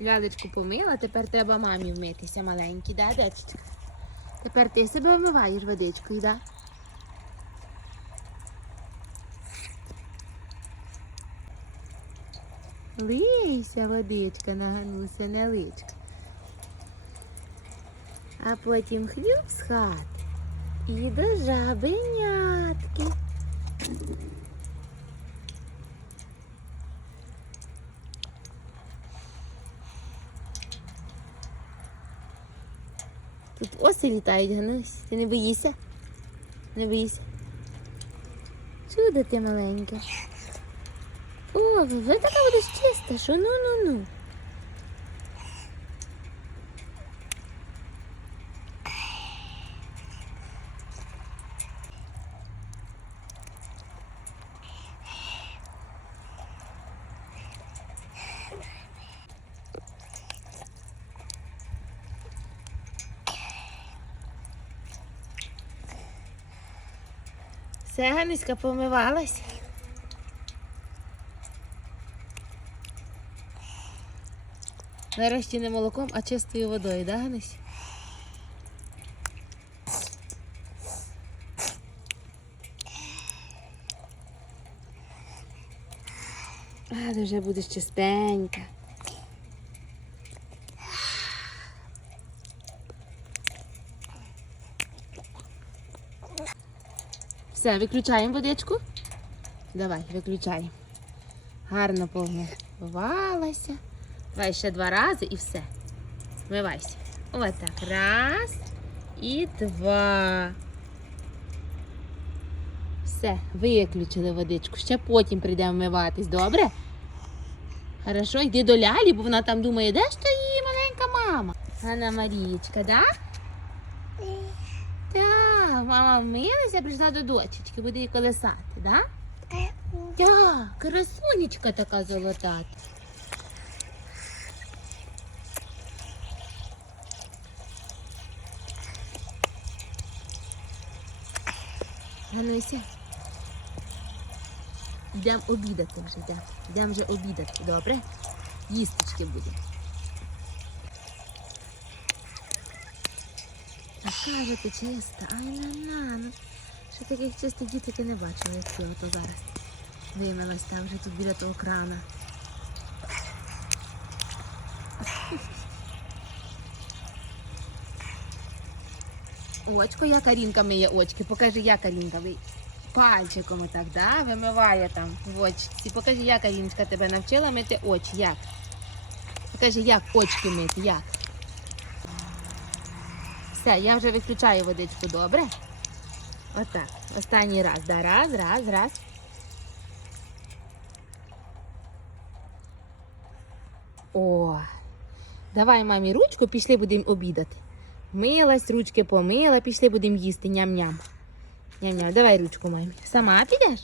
Лялечку помила, тепер треба мамі вмитися маленький, да, дечечка? Тепер ти себе вмиваєш водичкою, да? Лийся водичка на гануся, не личка. А потім хлюб з хати і до жабенятки. Тут оси літають, Ганусь. Ти не боїшся? Не боїшся? Чудо ти маленьке. О, вже така будеш чиста, що ну-ну-ну. Гануська помивалась. Нарешті не молоком, а чистою водою, да, Ганусь? А, ти вже будеш чистенька. Все, виключаємо водичку. Давай, виключаємо. Гарно помивалася. Давай ще два рази і все. Вмивайся. Отак. Раз і два. Все, виключили водичку. Ще потім прийдемо вмиватись, добре? Хорошо, йди до лялі, бо вона там думає, де ж то її маленька мама? Ганна Марієчка, да? Так, мама вмилася, прийшла до дочечки, буде її колесати, да? Так, красунечка така золота. Гануся. Йдемо обідати вже, йдемо. Йдемо вже обідати, добре? Їсточки буде. Така же ти чиста. Ай на на. Ну. Ще таких чистих діток я не бачила, як ти ото зараз. Вимилась там вже тут біля того крана. Очко, як Арінка миє очки. Покажи, як Арінка пальчиком отак, да? вимиває там в очці. Покажи, як Аріночка тебе навчила мити очі. Як? Покажи, як очки мити, як. Все, я вже виключаю водичку, добре? Отак. Останній раз. Да, раз, раз, раз. О, давай мамі ручку, пішли будемо обідати. Милась, ручки помила, пішли будемо їсти. Ням-ням. Ням-ням. Давай ручку мамі. Сама підеш?